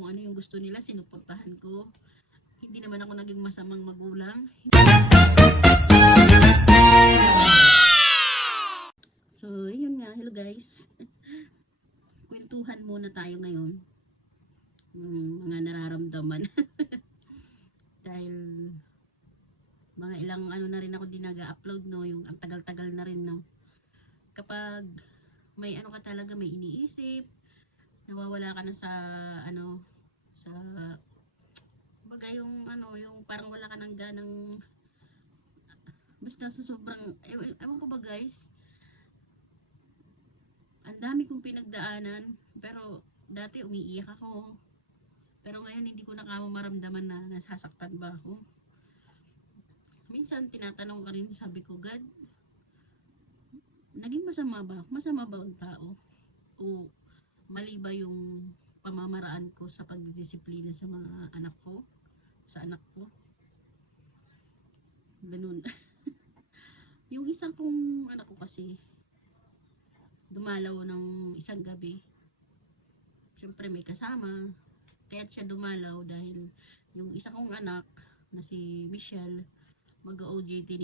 kung ano yung gusto nila, sinuportahan ko. Hindi naman ako naging masamang magulang. So, yun nga. Hello guys. Kwentuhan muna tayo ngayon. Yung mga nararamdaman. Dahil mga ilang ano na rin ako din nag-upload, no, yung ang tagal-tagal na rin, no. Kapag may ano ka talaga, may iniisip, nawawala ka na sa ano, sa baga yung ano, yung parang wala ka nang ganang, basta sa sobrang ewan ko ba guys, ang dami kong pinagdaanan, pero dati umiiyak ako, pero ngayon hindi ko na kamo maramdaman na nasasaktan ba ako. Minsan tinatanong ka rin, sabi ko, God, naging masama ba? Masama ba ang tao? O mali ba yung pamamaraan ko sa pagdidisiplina sa mga anak ko? Sa anak ko? Ganun. Yung isang kong anak ko kasi, dumalaw ng isang gabi. Siyempre may kasama. Kaya siya dumalaw dahil yung isa kong anak na si Michelle, mag-OJT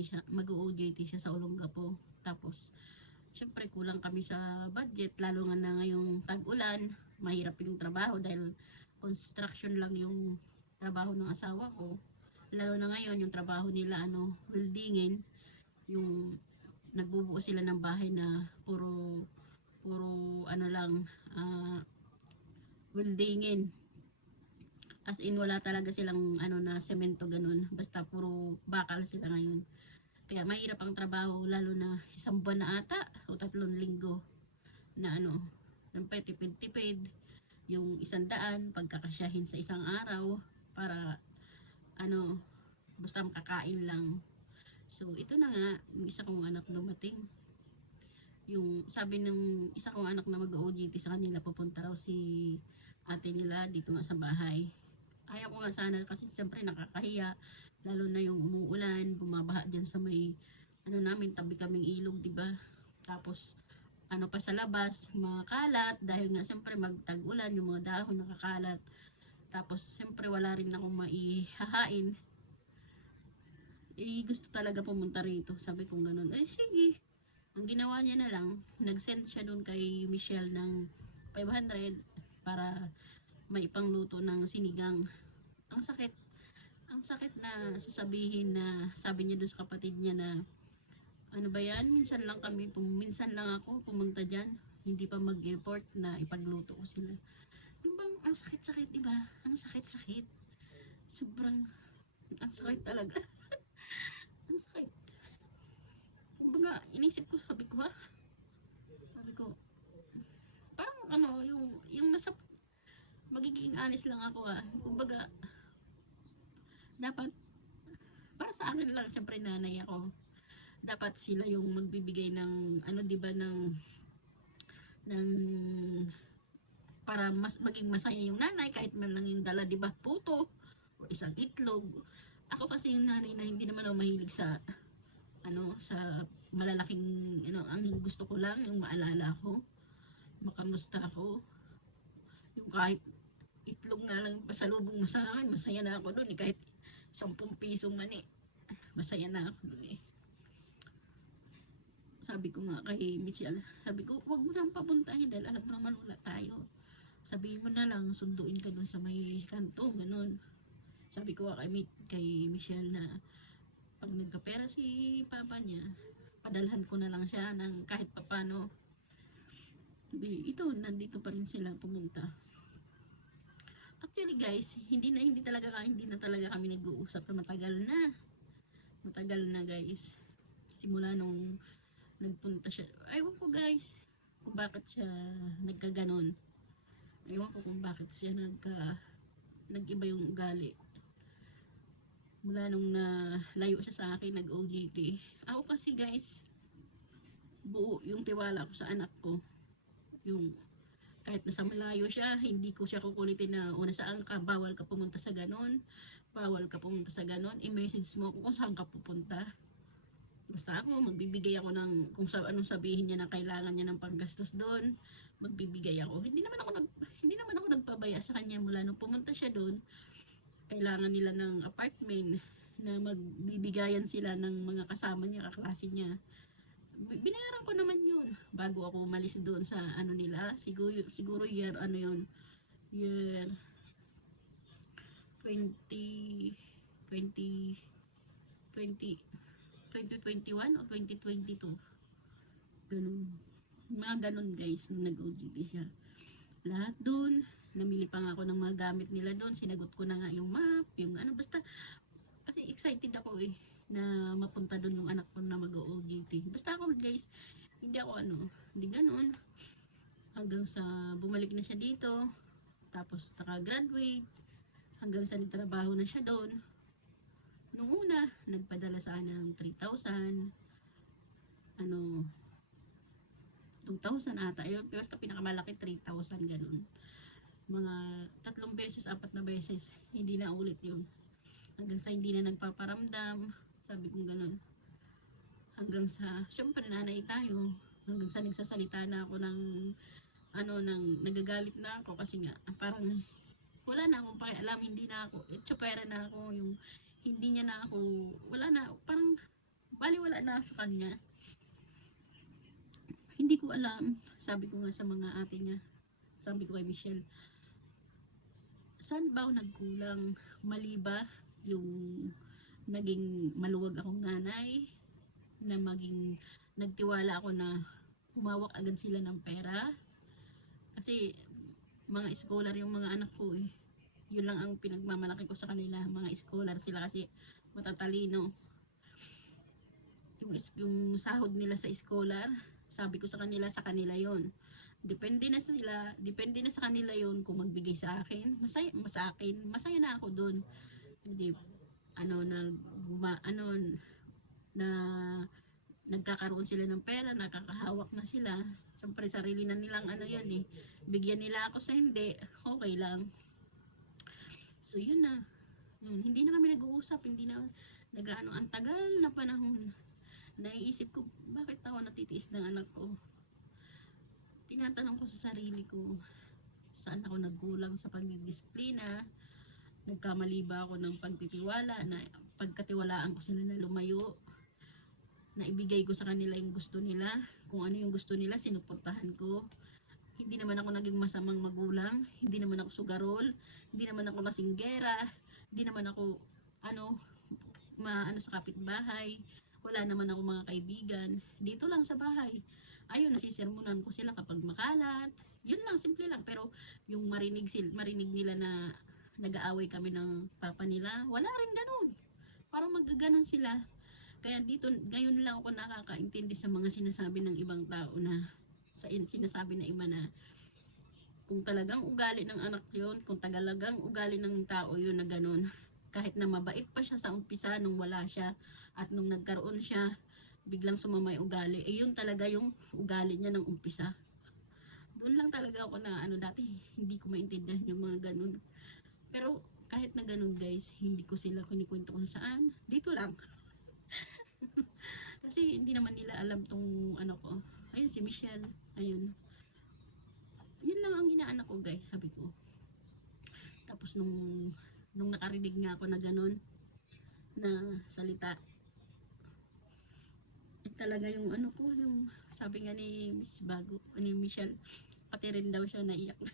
siya sa Olongapo. Tapos syempre kulang kami sa budget, lalo nga na ngayong tag-ulan, mahirap yung trabaho dahil construction lang yung trabaho ng asawa ko. Lalo na ngayon yung trabaho nila ano, weldingin, yung nagbubuo sila ng bahay na puro ano lang, weldingin. As in wala talaga silang ano na semento ganun, basta puro bakal sila ngayon. Kaya mahirap ang trabaho, lalo na isang buwan na ata o 3 linggo na ano, siyempre tipid-tipid, yung 100 pagkakasyahin sa isang araw para ano, basta makakain lang. So ito na nga, yung isa kong anak dumating, yung sabi ng isa kong anak na mag-OJT sa kanila, pupunta raw si ate nila dito nga sa bahay. Ayaw ko nga sana kasi siyempre nakakahiya, lalo na yung umuulan, bumabaha dyan sa may ano namin, tabi kaming ilog, diba? Tapos ano pa sa labas, mga kalat, dahil nga siyempre magtag-ulan, yung mga dahon nakakalat. Tapos siyempre wala rin akong maihahain. Gusto talaga pumunta rito, sabi kong ganun. Sige. Ang ginawa niya na lang, nag-send siya doon kay Michelle ng 500 para may ipangluto ng sinigang. Ang sakit na sasabihin na, sabi niya doon sa kapatid niya na, ano ba yan, minsan lang ako pumunta dyan, hindi pa mag-effort na ipagluto ko sila. Yung bang, ang sakit-sakit, diba? Ang sakit-sakit. Sobrang, ang sakit talaga. Ang sakit. Kumbaga, inisip ko, sabi ko, parang ano, yung nasa, magiging honest lang ako kumbaga, dapat para sa akin lang, siyempre nanay ako, dapat sila yung magbibigay ng ano, diba, ng para mas maging masaya yung nanay, kahit man lang yung dala, diba, puto o isang itlog. Ako kasi yung nanay na hindi naman ako mahilig sa ano, sa malalaking ano, ang gusto ko lang yung maalala ko, makamusta ako, yung kahit itlog na lang pasalubong mo sa akin, masaya na ako doon kahit 10 piso man masaya na ako doon Sabi ko nga kay Michelle, sabi ko, wag mo nang papuntahin dahil alam mo naman wala tayo. Sabihin mo na lang, sunduin ka doon sa may kanto, ganun. Sabi ko kay Michelle na pag nagkapera si papa niya, padalhan ko na lang siya ng kahit papano. Ito, nandito pa rin sila pumunta. Actually guys, hindi na talaga kami nag-uusap na matagal na guys, simula nung nagpunta siya. Ewan ko guys kung bakit siya nagkaganon, ewan ko kung bakit siya nag-iba yung ugali mula nung layo siya sa akin, nag-OJT. Ako kasi guys, buo yung tiwala ko sa anak ko, yung kahit nasa malayo siya, hindi ko siya kukulitin na una saan ka, bawal ka pumunta sa ganon, i-message mo ako kung saan ka pupunta. Basta ako, magbibigay ako ng kung anong sabihin niya na kailangan niya ng panggastos doon, magbibigay ako. Hindi naman ako nagpabaya sa kanya mula nung pumunta siya doon. Kailangan nila ng apartment na magbibigayan sila ng mga kasama niya, kaklase niya. Binayaran ko naman yun bago ako umalis doon sa ano nila. Siguro year ano yun, year 2020 2021 o 2022, ganun, mga ganun guys. Nung nag-OJT siya, lahat dun, namili pa nga ako ng mga gamit nila dun, sinagot ko na nga yung map, yung ano, basta kasi excited ako na mapunta dun yung anak ko na mag-OJT. Basta ako guys, hindi ganun, hanggang sa bumalik na siya dito, tapos naka-graduate, hanggang sa nagtrabaho na siya doon. Nung una, nagpadala sa ng 3,000, 2,000 ata, yun, pero basta pinakamalaki 3,000, ganun. Mga 3 beses, 4 na beses, hindi na ulit yun. Hanggang sa hindi na nagpaparamdam, sabi kong ganun. Hanggang sa, syempre nanay tayo, hanggang sa nagsasalita na ako nagagalit na ako kasi nga, parang, wala na akong pakialam, hindi na ako, itsupera na ako, yung, hindi niya na ako, wala na, parang, baliwala na sa kanya. Hindi ko alam, sabi ko nga sa mga ate niya, sabi ko kay Michelle, saan ba ako nagkulang? Mali ba yung naging maluwag akong nanay, na maging nagtiwala ako na humawak agad sila ng pera? Kasi mga scholar yung mga anak ko eh. Yun lang ang pinagmamalaki ko sa kanila, mga scholar sila kasi matatalino. Yung sahod nila sa scholar, sabi ko sa kanila yon. Depende na sa kanila yon kung magbigay sa akin. Masaya na ako doon. Hindi na nagkakaroon sila ng pera, nakakahawak na sila. Siyempre sarili na nilang yun eh. Bigyan nila ako sa hindi, okay lang. So yun na. Hindi na kami nag-uusap, hindi na ang tagal na panahon. Naiisip ko, bakit ako natitiis ng anak ko? Tinatanong ko sa sarili ko, saan ako nagkulang sa pagdidisiplina? Nagkamali ba ako ng pagtitiwala, na pagkatiwalaan ko sila na lumayo? Na ibigay ko sa kanila yung gusto nila, kung ano yung gusto nila, sinuportahan ko. Hindi naman ako naging masamang magulang, hindi naman ako sugarol, hindi naman ako lasinggera, hindi naman ako sa kapitbahay, wala naman ako mga kaibigan. Dito lang sa bahay, ayun, nasisermonan ko sila kapag makalat, yun lang, simple lang. Pero yung marinig nila na nag-aaway kami ng papa nila, wala rin ganun, parang magaganon sila. Kaya dito, ngayon lang ako nakakaintindi sa mga sinasabi ng ibang tao na, sinasabi na iba na, kung talagang ugali ng anak yun, kung talagang ugali ng tao yun na ganun, kahit na mabait pa siya sa umpisa nung wala siya, at nung nagkaroon siya, biglang sumama yung ugali, yun talaga yung ugali niya ng umpisa. Doon lang talaga ako na dati, hindi ko maintindihan yung mga ganun. Pero kahit na ganun guys, hindi ko sila kunikwento kung saan, dito lang. Kasi hindi naman nila alam tong ko. Ayun si Michelle, ayun. Yun lang ang inaanak ko guys, sabi ko. Tapos nung nakarinig nga ako na ganun na salita, talaga yung yung sabi nga ni Michelle, pati rin daw siya naiyak na.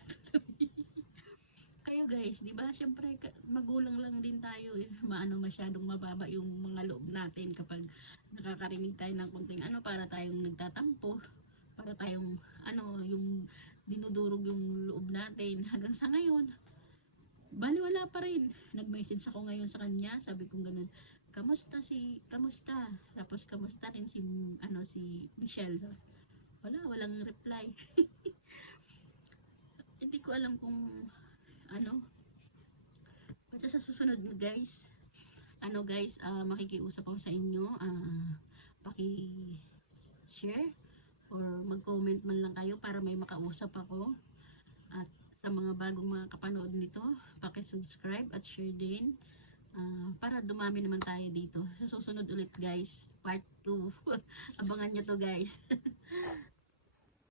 Kayo guys, di ba? Syempre magulang lang din tayo eh. Masyadong mababa yung mga loob natin kapag nakakarinig tayo ng konting para tayong nagtatampo, para tayong yung dinudurog yung loob natin. Hanggang sa ngayon, baliwala pa rin. Nag-message ako ngayon sa kanya, sabi kong ganun, kamusta? Tapos kamusta rin si Michelle? So, walang reply. Hindi ko alam kung basta sa susunod guys, makikiusap ako sa inyo, paki-share or mag-comment man lang kayo para may makausap ako. At sa mga bagong mga kapanood nito, paki-subscribe at share din, para dumami naman tayo dito. Sa susunod ulit guys, part 2. Abangan nyo to guys.